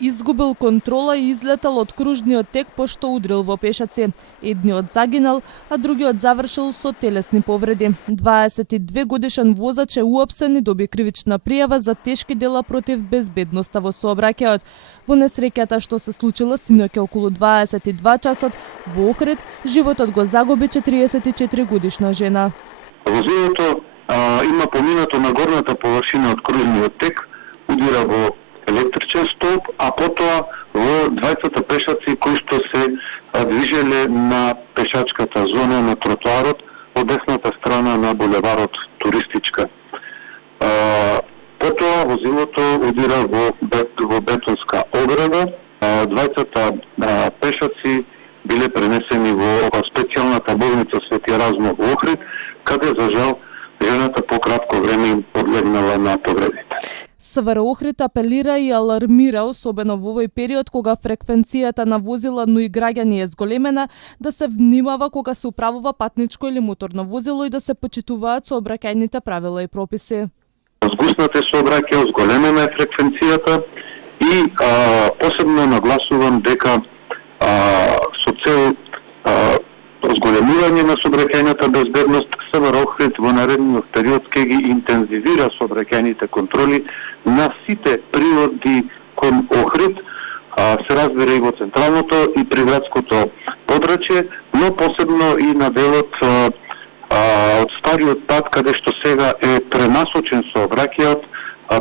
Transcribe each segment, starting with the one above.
изгубил контрола и излетал од кружниот тек пошто удрил во пешаци. Едниот загинал, а другиот завршил со телесни повреди. 22 годишен возач е уапсен и доби кривична пријава за тешки дела против безбедноста во сообраќајот. Во несреќата што се случила синоќа околу 22 часот во Охрид, животот го загуби 44 годишна жена. Возилото има поминато на горната површина од кружниот тек, удира во електричен столб, а потоа во двајцата пешаци кои што се движеле на пешачката зона на тротоарот од десната страна на булеварот Туристичка. Потоа возилото удира во бетонска ограда. Двајцата пешаци биле пренесени во специјалната болница Свети Размо во Охрид, каде за жал жената по кратко време им подлегнала на повредите. СВР Охрид апелира и алармира, особено во овој период кога фреквенцијата на возила, но и граѓани е зголемена, да се внимава кога се управува патничко или моторно возило и да се почитуваат сообраќајните правила и прописи. Згуснат е сообраќај, зголемена е фреквенцијата и посебно нагласувам дека со цел зголемување на сообраќајната безбедност, СВР Охрид во наредниот период ќе ги интензивира сообраќајните контроли на сите приоди кон Охрид, се разбира и во централното и приградското подрачје, но посебно и на делот од стариот пат, каде што сега е пренасочен сообраќајот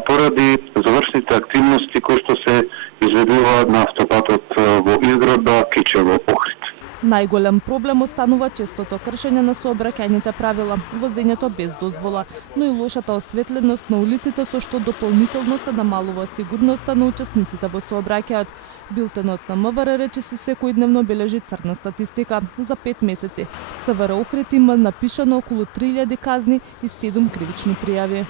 поради завршните активности кои што се изведуваат на автопатот во изградба Кичево-Охрид. Најголем проблем останува честото кршење на сообраќајните правила, возењето без дозвола, но и лошата осветленост на улиците со што дополнително се намалува сигурноста на учесниците во сообраќајот. Билтенот на МВР речиси секојдневно бележи црна статистика. За 5 месеци СВР Охрид има напишано околу 3000 казни и 7 кривични пријави.